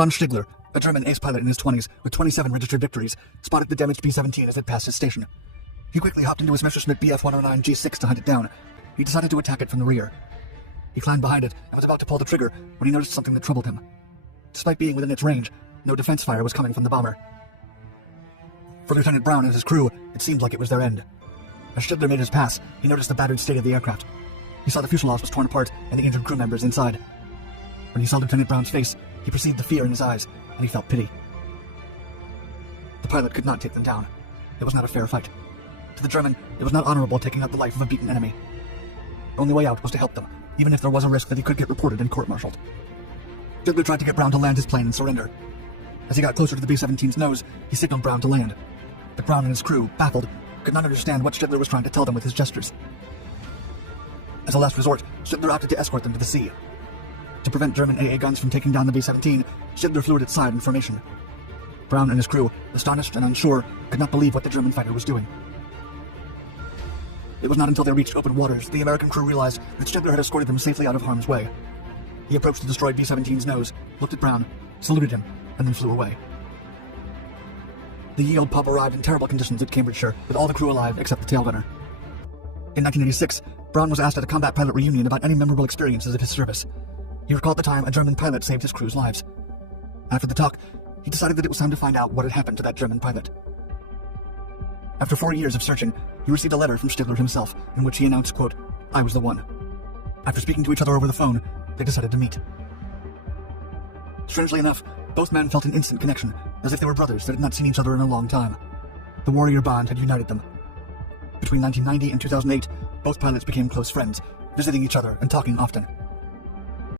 Ron Stigler, a German ace pilot in his 20s with 27 registered victories, spotted the damaged B-17 as it passed his station. He quickly hopped into his Messerschmitt Bf-109 G6 to hunt it down. He decided to attack it from the rear. He climbed behind it and was about to pull the trigger when he noticed something that troubled him. Despite being within its range, no defense fire was coming from the bomber. For Lieutenant Brown and his crew, it seemed like it was their end. As Stigler made his pass, he noticed the battered state of the aircraft. He saw the fuselage was torn apart and the injured crew members inside. When he saw Lieutenant Brown's face, he perceived the fear in his eyes, and he felt pity. The pilot could not take them down. It was not a fair fight. To the German, it was not honorable taking out the life of a beaten enemy. The only way out was to help them, even if there was a risk that he could get reported and court-martialed. Stigler tried to get Brown to land his plane and surrender. As he got closer to the B-17's nose, he signaled Brown to land. But Brown and his crew, baffled, could not understand what Stigler was trying to tell them with his gestures. As a last resort, Stigler opted to escort them to the sea. To prevent German AA guns from taking down the B-17, Stigler flew at its side in formation. Brown and his crew, astonished and unsure, could not believe what the German fighter was doing. It was not until they reached open waters the American crew realized that Stigler had escorted them safely out of harm's way. He approached the destroyed B-17's nose, looked at Brown, saluted him, and then flew away. The ye old pup arrived in terrible conditions at Cambridgeshire, with all the crew alive except the tail gunner. In 1986, Brown was asked at a combat pilot reunion about any memorable experiences of his service. He recalled the time a German pilot saved his crew's lives. After the talk, he decided that it was time to find out what had happened to that German pilot. After 4 years of searching, he received a letter from Stigler himself, in which he announced, quote, "I was the one." After speaking to each other over the phone, they decided to meet. Strangely enough, both men felt an instant connection, as if they were brothers that had not seen each other in a long time. The warrior bond had united them. Between 1990 and 2008, both pilots became close friends, visiting each other and talking often.